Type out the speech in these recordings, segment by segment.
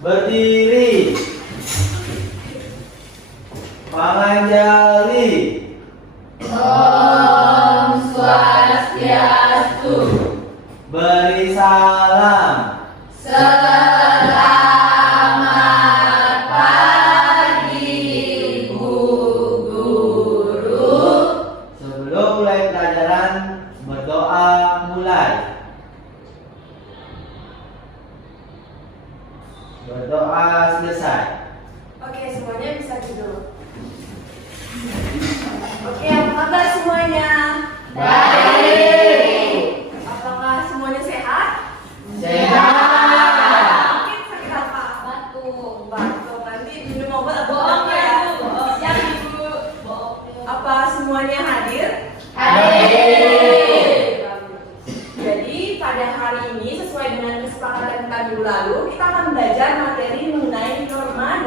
Berdiri. Panganjali. Om Swastiastu. Beri salam. Selamat pagi, Bu Guru. Sebelum mulai pelajaran, berdoa mulai. Berdoa selesai. Oke, semuanya bisa duduk. Oke, apa kabar semuanya? Baik. Apakah semuanya sehat? Sehat. Mungkin sakit apa? Batuk. Batuk. Nanti minum obat atau Bohong apa ya, ya? Bu. Bohong. Ya, Ibu. Bohong. Apa semuanya hadir? Hadir. Jadi pada hari ini sesuai dengan kesepakatan kita minggu lalu, kita akan belajar materi mengenai norma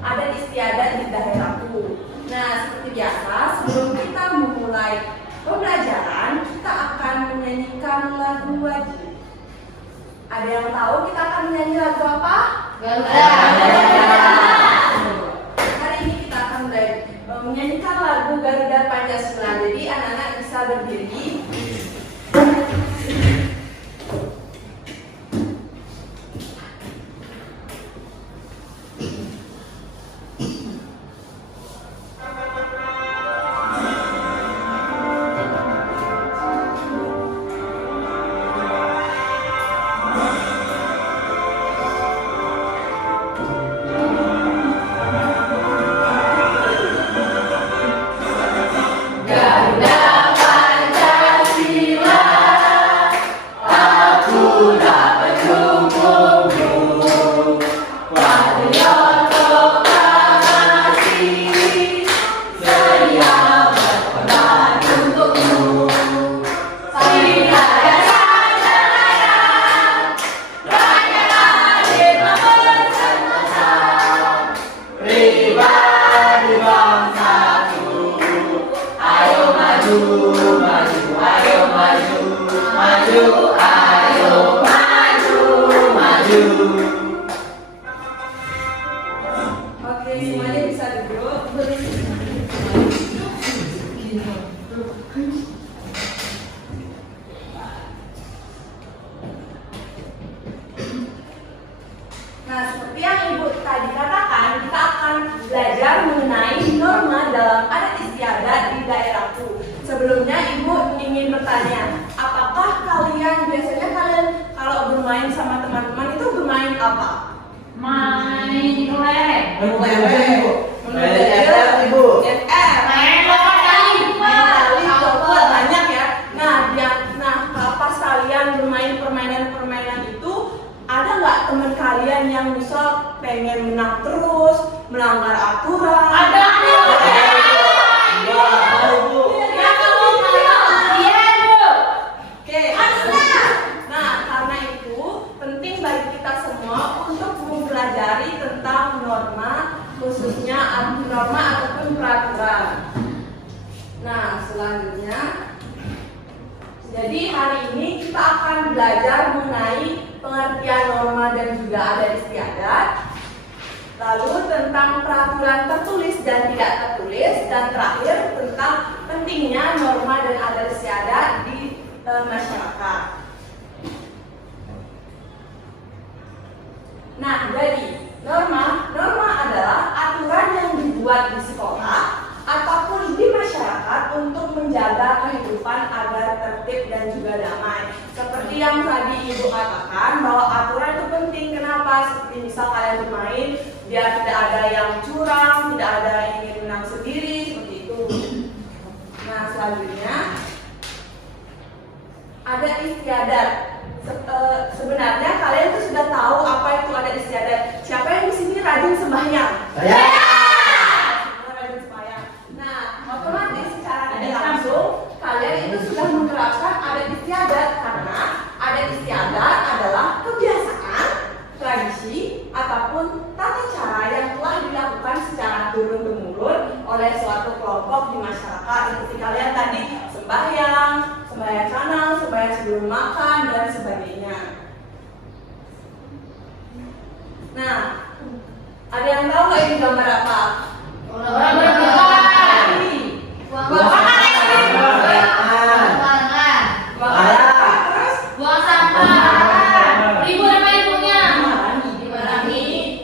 adat istiadat di daerahku. Nah, seperti biasa, sebelum kita memulai pembelajaran, kita akan menyanyikan lagu wajib. Ada yang tahu kita akan menyanyi lagu apa? Hari ini kita akan menyanyikan lagu Garuda Pancasila. Jadi anak-anak bisa berdiri. Garuda Pancasila, akulah pendukungmu, patriot proklamasi, sedia berkorban untukmu. Tiada saja layak, rakyat adil bersentosa, pribadi bangsaku. Ayo maju, maju, ayo maju, maju, ayo maju, maju. Oke, semuanya bisa duduk. Nah, seperti yang Ibu tadi katakan, kita akan belajar mengenai norma dalam adat istiadat di daerahku. Sebelumnya Ibu ingin bertanya, apakah biasanya kalian kalau bermain sama teman-teman itu bermain apa? Main kelereng. Ibu. Main lompat tali. Banyak ya. Nah, pas kalian bermain permainan-permainan itu, ada nggak teman kalian yang misal pengen menang terus, melanggar aturan? Ada. Iya, Bu. Oke. Nah, karena itu penting bagi kita semua untuk mempelajari tentang norma, khususnya norma ataupun peraturan. Nah, selanjutnya, jadi hari ini kita akan belajar mengenai pengertian norma dan juga adat istiadat, lalu tentang peraturan tertulis dan tidak tertulis, dan terakhir tentang pentingnya norma dan adat istiadat di masyarakat. Nah, jadi norma adalah aturan yang dibuat di sekolah ataupun di masyarakat untuk menjaga kehidupan agar tertib dan juga damai. Seperti yang tadi Ibu katakan bahwa aturan itu penting. Kenapa? Seperti misal kalian bermain, biar tidak ada yang curang, tidak ada yang ingin menang sendiri, seperti itu. Nah, selanjutnya adat istiadat. Sebenarnya kalian tuh sudah tahu apa itu adat istiadat. Siapa yang di sini rajin sembahyang? Saya. Semua rajin sembahyang. Nah, otomatis secara tidak langsung kalian itu sudah menerapkan adat istiadat, karena adat istiadat adalah kebiasaan, tradisi, ataupun tata cara yang telah dilakukan secara turun-temurun oleh suatu kelompok di masyarakat. Seperti kalian tadi sembahyang canang, sembahyang sebelum makan, dan sebagainya. Nah, ada yang tahu nggak ini gambar apa? Orang berbuat. Buang terus Buang sampah. Ibu nama ibunya.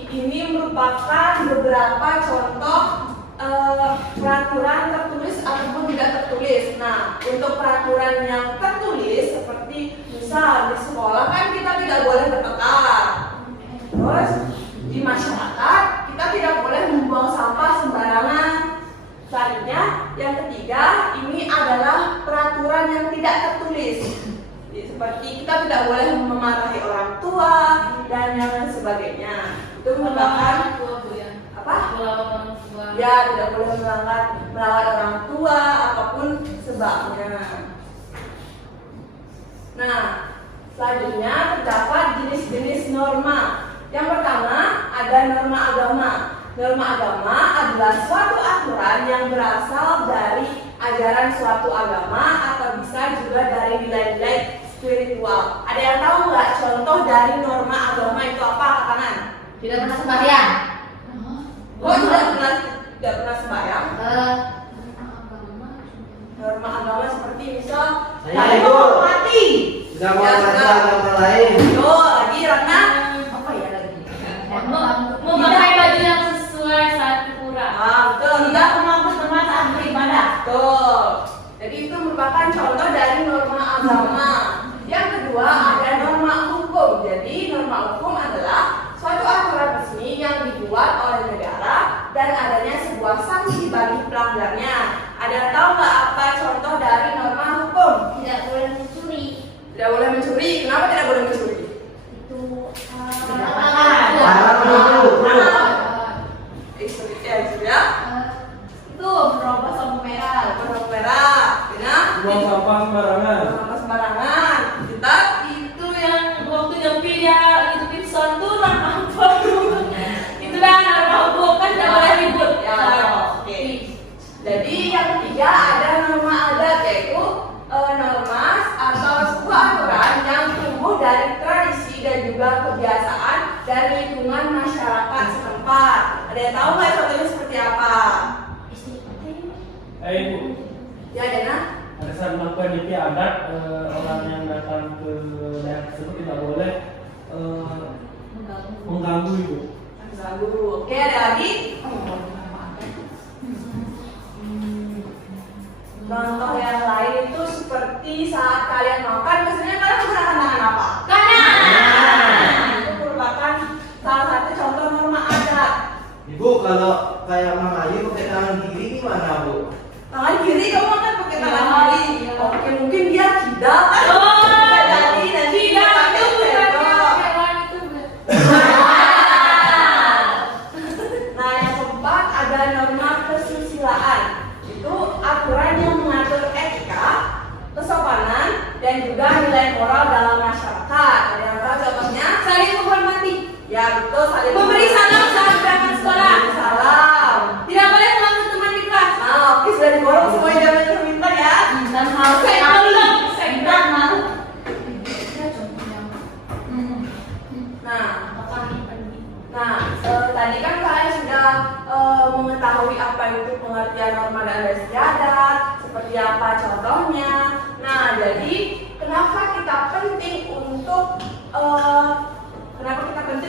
ini merupakan beberapa contoh peraturan tertulis ataupun tidak tertulis. Nah, untuk peraturan yang tertulis seperti misal di sekolah kan kita tidak boleh bertengkar. Terus di masyarakat kita tidak boleh membuang sampah sembarangan. Selanjutnya yang ketiga ini adalah peraturan yang tidak tertulis. Seperti kita tidak boleh memarahi orang tua dan yang lain sebagainya. Itu merupakan apa? Ya, tidak boleh melawan orang tua apapun sebabnya. Nah, selanjutnya terdapat jenis-jenis norma. Yang pertama ada norma agama. Norma agama adalah suatu aturan yang berasal dari ajaran suatu agama atau bisa juga dari nilai-nilai spiritual. Ada yang tahu nggak contoh dari norma agama itu apa? Angkat tangan. Tidak pernah sembahyang. Oh, tidak pernah sembahyang. Norma agama seperti misal Saya Ibu. mati. Sudah mau baca agama lain. Yo, lagi Ratna. Apa ya lagi? Memakai baju yang sesuai saat kurang. Betul. Tidak menghapus teman saat beribadah. Betul. Jadi itu merupakan contoh dari norma agama. Yang kedua ada norma hukum. Jadi norma hukum adalah suatu aturan resmi yang dibuat oleh negara dan adanya sebuah sanksi bagi pelanggarnya. Ada yang tahu nggak apa contoh dari norma hukum? Tidak boleh mencuri. Tidak boleh mencuri. Kenapa tidak boleh mencuri? Itu Haram dulu. Ya. itu merobos lampu merah. Warna merah, ya. Buang sampah sembarangan. Sama sembarangan. Kita Itu yang waktu nyepi dia itu pingsan tuh norma hukum. Itulah norma hukum kan tidak boleh ribut. Ya, oke. Jadi yang ketiga ada norma adat, yaitu norma atau sebuah aturan yang tumbuh dari tradisi dan juga kebiasaan dari lingkungan masyarakat setempat. Ada yang tahu nggak contohnya seperti apa? Ibu, Ya, Dena? pada saat melakukan nyepi adat, orang yang datang ke daerah tersebut tidak boleh mengganggu Ibu. Lalu, oke, ada lagi? Contoh yang lain itu seperti saat kalian makan, biasanya kalian menggunakan tangan apa? Kanan. Itu merupakan salah satu contoh norma adat. Ibu, kalau kayak Mang Ayu pakai tangan kiri gimana, Bu? Tangan kiri kamu makan pakai tangan Ya, kiri. iya. Oke, mungkin dia tidak kan? Oh, Bisa jadi nanti dia tidak pakai itu bukan sendok. hewan itu. Nah, yang keempat ada norma kesusilaan. Itu aturan yang mengatur etika, kesopanan, dan juga nilai moral dalam masyarakat. Ada yang tahu contohnya? Saling menghormati. Ya, betul, saling Memberi salam saat berangkat sekolah. Memberi salam. Tidak boleh mengganggu teman di kelas. Nah, oke, sudah diborong semuanya jangan pintar ya. Dan harus belum. Segera malu. Tadi kan kalian sudah mengetahui apa itu pengertian norma dan adat istiadat, seperti apa contohnya. Nah, jadi kenapa kita penting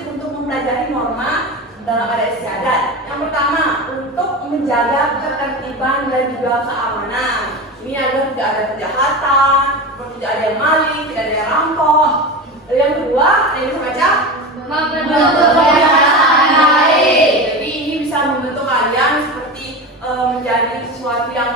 untuk mempelajari norma dalam adat istiadat? Yang pertama, untuk menjaga ketertiban dan juga keamanan. Ini agar tidak ada kejahatan, tidak ada yang maling, tidak ada yang rampok. Dan yang kedua, yang bisa baca? Membentuk kebiasaan baik. Jadi ini bisa membentuk kalian seperti menjadi sesuatu yang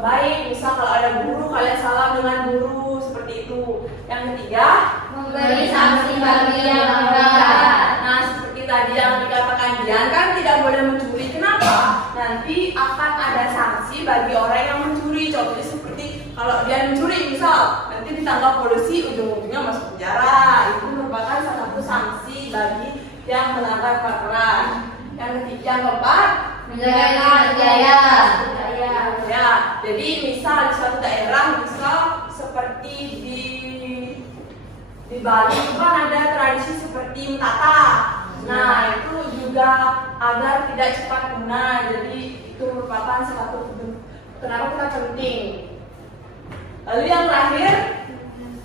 baik. Misal kalau ada guru, kalian salam dengan guru, seperti itu. Yang ketiga, Memberi sanksi bagi yang melanggar. nah seperti tadi yang dikatakan Dian kan tidak boleh mencuri. Kenapa? Nanti akan ada sanksi bagi orang yang mencuri. Contohnya seperti kalau dia mencuri, misal nanti ditangkap polisi, ujung-ujungnya masuk penjara. Itu merupakan salah satu sanksi bagi yang melanggar peraturan. Yang ketiga, yang keempat, Menjaga budaya. ya, jadi misal di suatu daerah, misal seperti di Bali itu kan ada tradisi seperti mentata. Nah, itu juga agar tidak cepat punah. Jadi itu merupakan suatu kenapa kita penting. Lalu yang terakhir,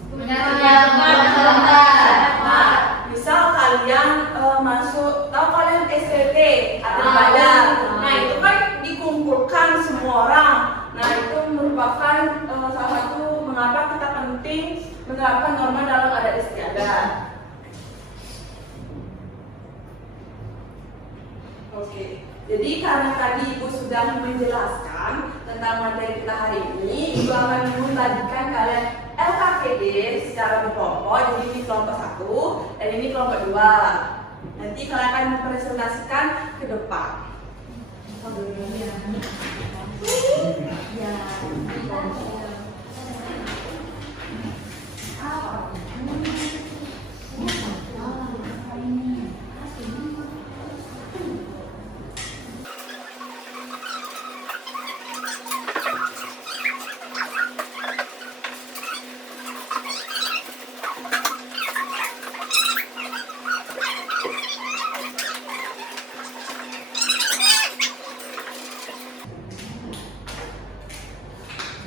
Menjalankan masyarakat. nah, misal kalian masuk, tahu kalian STT atlet badan. Nah, itu kan dikumpulkan semua orang. Nah, itu merupakan salah satu mengapa kita penting menerapkan norma dalam adat istiadat. Oke, jadi karena tadi Ibu sudah menjelaskan tentang materi kita hari ini, Ibu akan membagikan kalian LKPD secara berkelompok. Jadi ini kelompok 1 dan ini kelompok 2. Nanti kalian akan mempresentasikan ke depan.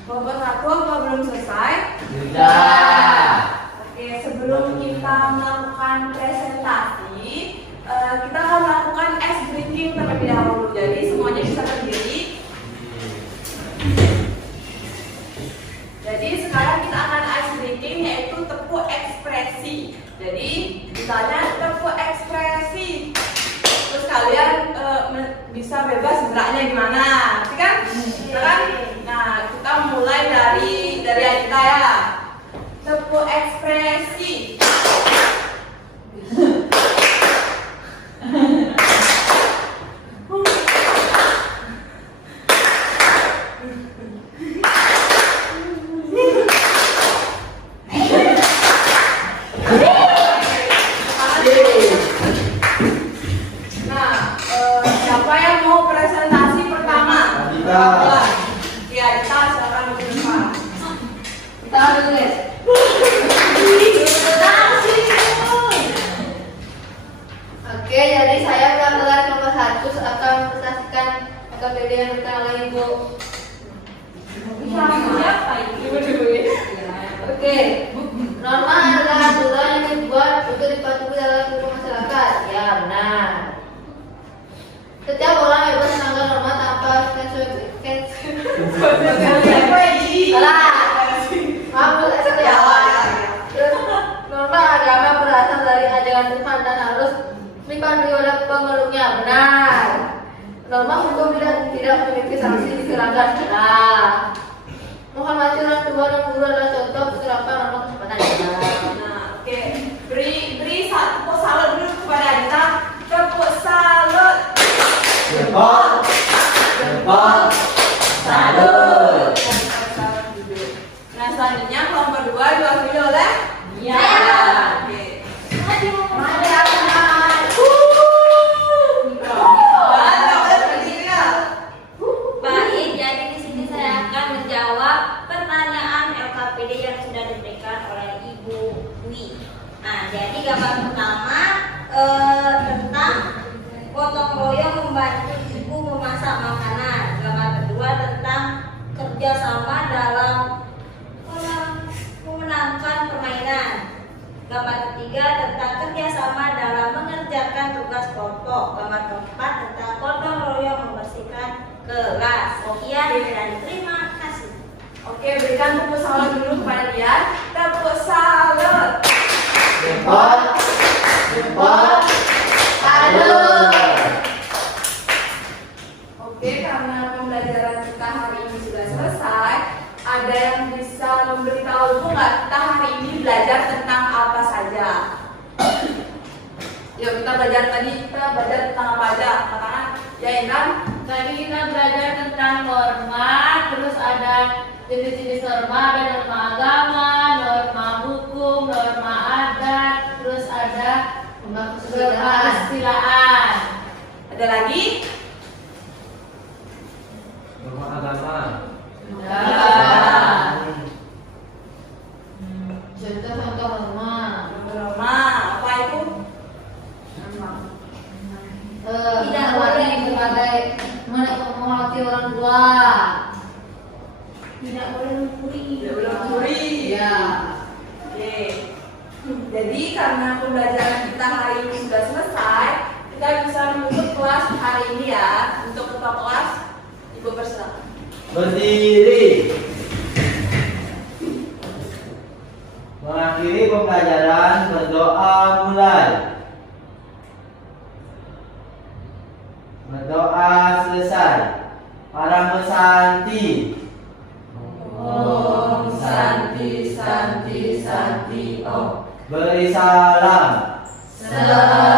Kelompok 1 apa belum selesai? Sudah. Oke, sebelum kita melakukan presentasi, kita akan melakukan ice breaking terlebih dahulu. Jadi semuanya bisa berdiri. Jadi sekarang kita akan ice breaking, yaitu tepuk ekspresi. Jadi misalnya tepuk ekspresi, terus kalian bisa bebas geraknya gimana, ngerti kan? Kan? Nah, kita mulai dari Adita ya. Tepuk ekspresi. Nah, siapa yang mau presentasi pertama? Adita. Ya, Adita, silakan ke depan. Kita dulu guys. Oke, jadi saya pelajaran nomor 1 akan mempresentasikan LKPD yang pertama Ibu. Siapa itu? Oke, norma adalah aturan yang dibuat untuk dipatuhi dalam hukum masyarakat. Ya, benar. Setiap orang bebas melanggar norma tanpa konsekuensi. Salah. Maaf, Bu, saya Ya, salah. ya. Terus, norma agama berasal dari ajaran Tuhan dan harus dipatuhi oleh pengeluknya. Benar. Norma hukum tidak memiliki sanksi jika dilanggar. Salah. Muhammad Surah 2 dan 10 adalah contoh penerapan norma kecepatan. Nah, oke. Beri tepuk salut dulu kepada Adita. Tepuk salut. Jempol. Jempol. Salut. Nah, selanjutnya kelompok 2 diwakili oleh Ya. Oke. Baik, jadi di sini saya akan menjawab pertanyaan LKPD yang sudah diberikan oleh Ibu Dwi. Nah, jadi gambar pertama tentang gotong royong membantu ibu memasak makanan. Gambar kedua tentang kerjasama dalam memenangkan permainan. Gambar ketiga tentang kerjasama dalam mengerjakan tugas kelompok. Gambar keempat tentang gotong royong membersihkan kelas. Sekian dan terima kasih. Oke, berikan tepuk salut dulu kepada dia. Tepuk salut. Jempol. Jempol. Salut. Oke, karena pembelajaran kita hari ini sudah selesai, ada yang bisa memberitahu Ibu nggak kita hari ini belajar tentang apa saja? Yuk kita belajar tentang apa aja? Katakan, ya Intan. Tadi kita belajar tentang norma, terus ada jenis-jenis norma, ada norma agama, norma hukum, norma adat, terus ada norma kesusilaan. Ada lagi? Norma agama. Contoh-contoh norma. Norma apa itu? Jadi karena pembelajaran kita hari ini sudah selesai, kita bisa menutup kelas hari ini ya. Untuk ketua kelas, Ibu bersilakan. Berdiri. Mengakhiri pembelajaran, berdoa mulai. Berdoa selesai. Para Santi. Om Santi Santi Santi Om. Beri salam. Salam.